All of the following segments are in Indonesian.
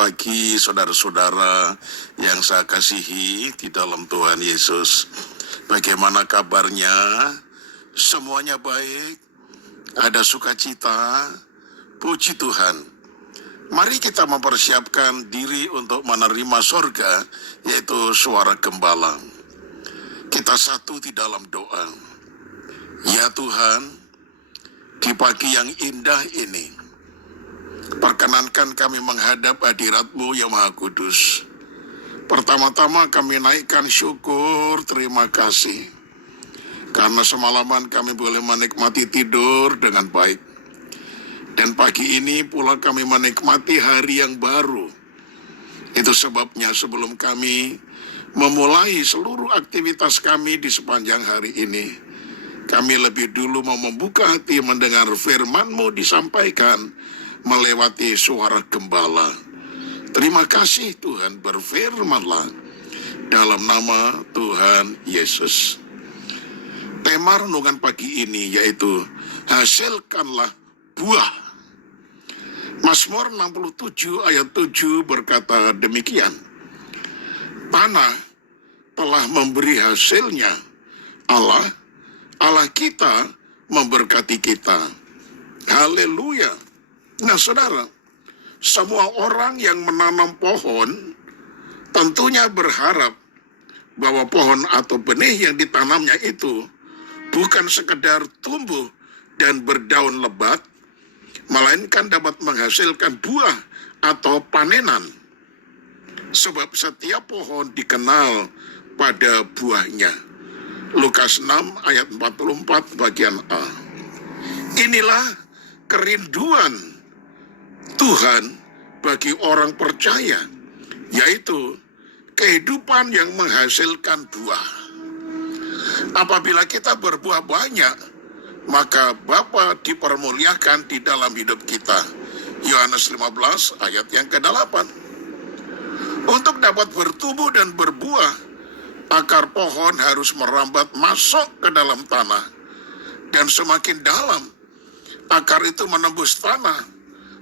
pagi saudara-saudara yang saya kasihi di dalam Tuhan Yesus. Bagaimana kabarnya? Semuanya baik? Ada sukacita? Puji Tuhan. Mari kita mempersiapkan diri untuk menerima sorga, yaitu suara gembala. Kita satu di dalam doa. Ya Tuhan, di pagi yang indah ini, perkenankan kami menghadap hadirat-Mu yang Maha Kudus. Pertama-tama kami naikkan syukur, terima kasih. Karena semalaman kami boleh menikmati tidur dengan baik. Dan pagi ini pula kami menikmati hari yang baru. Itu sebabnya sebelum kami memulai seluruh aktivitas kami di sepanjang hari ini, kami lebih dulu mau membuka hati mendengar firman-Mu disampaikan melewati suara gembala. Terima kasih Tuhan, berfirmanlah dalam nama Tuhan Yesus. Tema renungan pagi ini yaitu hasilkanlah buah. Mazmur 67 ayat 7 berkata demikian. Tanah telah memberi hasilnya. Allah kita memberkati kita. Haleluya. Nah saudara, semua orang yang menanam pohon tentunya berharap bahwa pohon atau benih yang ditanamnya itu bukan sekedar tumbuh dan berdaun lebat, melainkan dapat menghasilkan buah atau panenan. Sebab setiap pohon dikenal pada buahnya. Lukas 6 ayat 44 bagian A. Inilah kerinduan Tuhan bagi orang percaya, yaitu kehidupan yang menghasilkan buah. Apabila kita berbuah banyak, maka Bapa dipermuliakan di dalam hidup kita. Yohanes 15 ayat yang ke-8. Untuk dapat bertumbuh dan berbuah, akar pohon harus merambat masuk ke dalam tanah. Dan semakin dalam akar itu menembus tanah,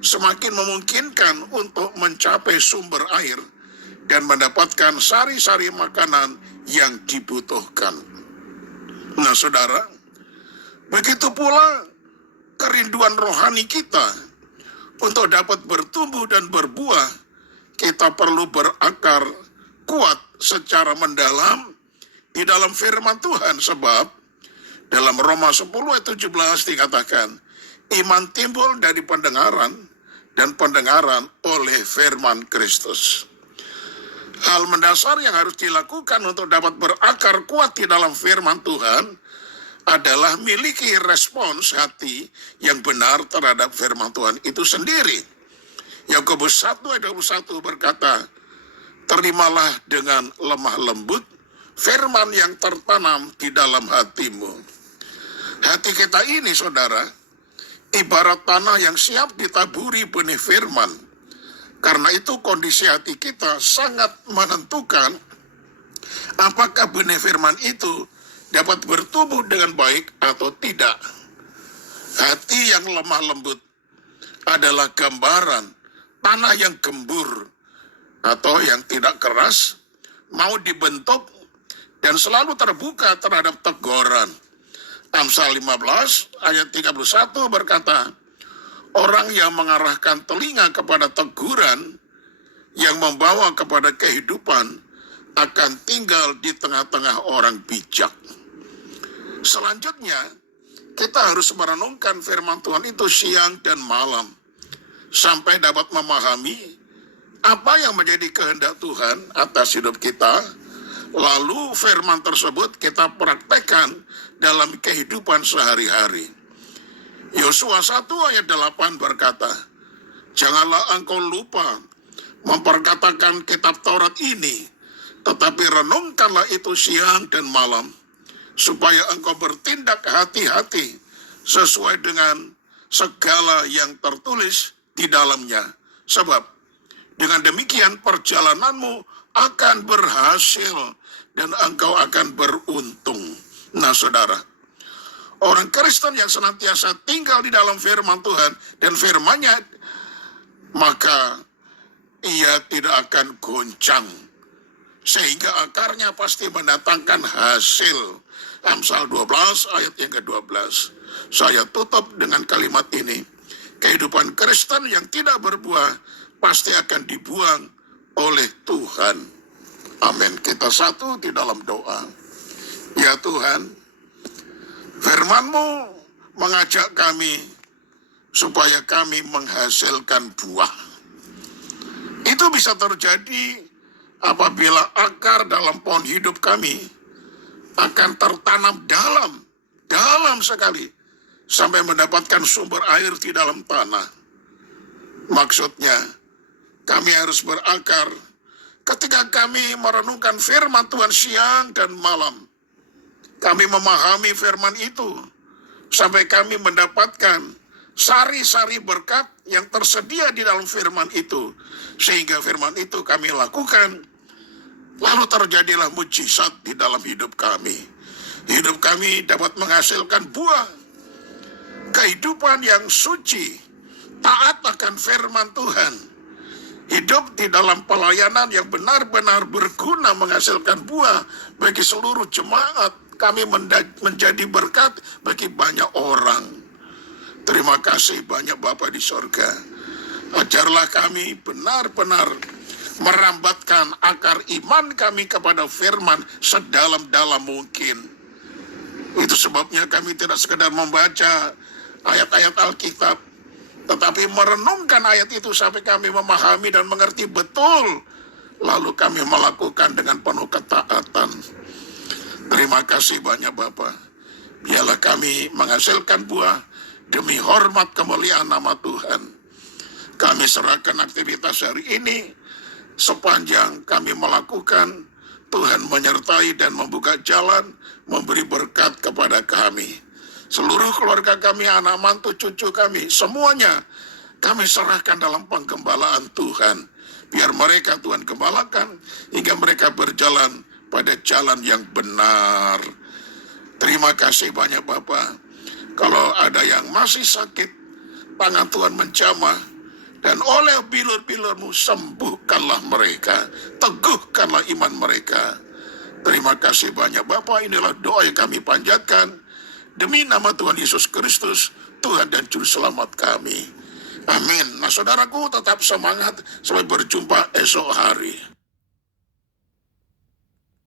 semakin memungkinkan untuk mencapai sumber air dan mendapatkan sari-sari makanan yang dibutuhkan. Nah saudara, begitu pula kerinduan rohani kita untuk dapat bertumbuh dan berbuah, kita perlu berakar kuat secara mendalam di dalam firman Tuhan. Sebab dalam Roma 10 ayat 17 dikatakan, iman timbul dari pendengaran dan pendengaran oleh firman Kristus. Hal mendasar yang harus dilakukan untuk dapat berakar kuat di dalam firman Tuhan adalah miliki respons hati yang benar terhadap firman Tuhan itu sendiri. Yakobus 1 ayat 21 berkata, terimalah dengan lemah lembut firman yang tertanam di dalam hatimu. Hati kita ini saudara, ibarat tanah yang siap ditaburi benih firman. Karena itu kondisi hati kita sangat menentukan apakah benih firman itu dapat bertumbuh dengan baik atau tidak. Hati yang lemah lembut adalah gambaran tanah yang gembur atau yang tidak keras, mau dibentuk dan selalu terbuka terhadap teguran. Amsal 15 ayat 31 berkata, orang yang mengarahkan telinga kepada teguran yang membawa kepada kehidupan akan tinggal di tengah-tengah orang bijak. Selanjutnya, kita harus merenungkan firman Tuhan itu siang dan malam sampai dapat memahami apa yang menjadi kehendak Tuhan atas hidup kita. Lalu firman tersebut kita praktekkan dalam kehidupan sehari-hari. Yosua 1 ayat 8 berkata, janganlah engkau lupa memperkatakan kitab Taurat ini, tetapi renungkanlah itu siang dan malam, supaya engkau bertindak hati-hati sesuai dengan segala yang tertulis di dalamnya. Sebab dengan demikian perjalananmu akan berhasil dan engkau akan beruntung. Nah saudara, orang Kristen yang senantiasa tinggal di dalam firman Tuhan dan firman-Nya, maka ia dia tidak akan goncang. Sehingga akarnya pasti mendatangkan hasil. Amsal 12 ayat yang ke-12. Saya tutup dengan kalimat ini. Kehidupan Kristen yang tidak berbuah pasti akan dibuang oleh Tuhan. Amin. Kita satu di dalam doa. Ya Tuhan, firman-Mu mengajak kami supaya kami menghasilkan buah. Itu bisa terjadi apabila akar dalam pohon hidup kami akan tertanam dalam sekali sampai mendapatkan sumber air di dalam tanah. Maksudnya, kami harus berakar ketika kami merenungkan firman Tuhan siang dan malam. Kami memahami firman itu sampai kami mendapatkan sari-sari berkat yang tersedia di dalam firman itu. Sehingga firman itu kami lakukan, lalu terjadilah mujizat di dalam hidup kami. Hidup kami dapat menghasilkan buah kehidupan yang suci, taat akan firman Tuhan. Hidup di dalam pelayanan yang benar-benar berguna menghasilkan buah bagi seluruh jemaat. Kami menjadi berkat bagi banyak orang. Terima kasih banyak Bapa di sorga. Ajarlah kami benar-benar merambatkan akar iman kami kepada firman sedalam-dalam mungkin. Itu sebabnya kami tidak sekedar membaca ayat-ayat Alkitab, tetapi merenungkan ayat itu sampai kami memahami dan mengerti betul. Lalu kami melakukan dengan penuh ketaatan. Terima kasih banyak Bapa. Biarlah kami menghasilkan buah demi hormat kemuliaan nama Tuhan. Kami serahkan aktivitas hari ini. Sepanjang kami melakukan, Tuhan menyertai dan membuka jalan, memberi berkat kepada kami. Seluruh keluarga kami, anak mantu, cucu kami, semuanya kami serahkan dalam penggembalaan Tuhan. Biar mereka Tuhan gembalakan hingga mereka berjalan pada jalan yang benar. Terima kasih banyak Bapa. Kalau ada yang masih sakit, tangan Tuhan menjamah, dan oleh bilur-bilur-Mu sembuhkanlah mereka, teguhkanlah iman mereka. Terima kasih banyak Bapa. Inilah doa yang kami panjatkan demi nama Tuhan Yesus Kristus, Tuhan dan Juru Selamat kami. Amin. Nah saudaraku, tetap semangat. Sampai berjumpa esok hari.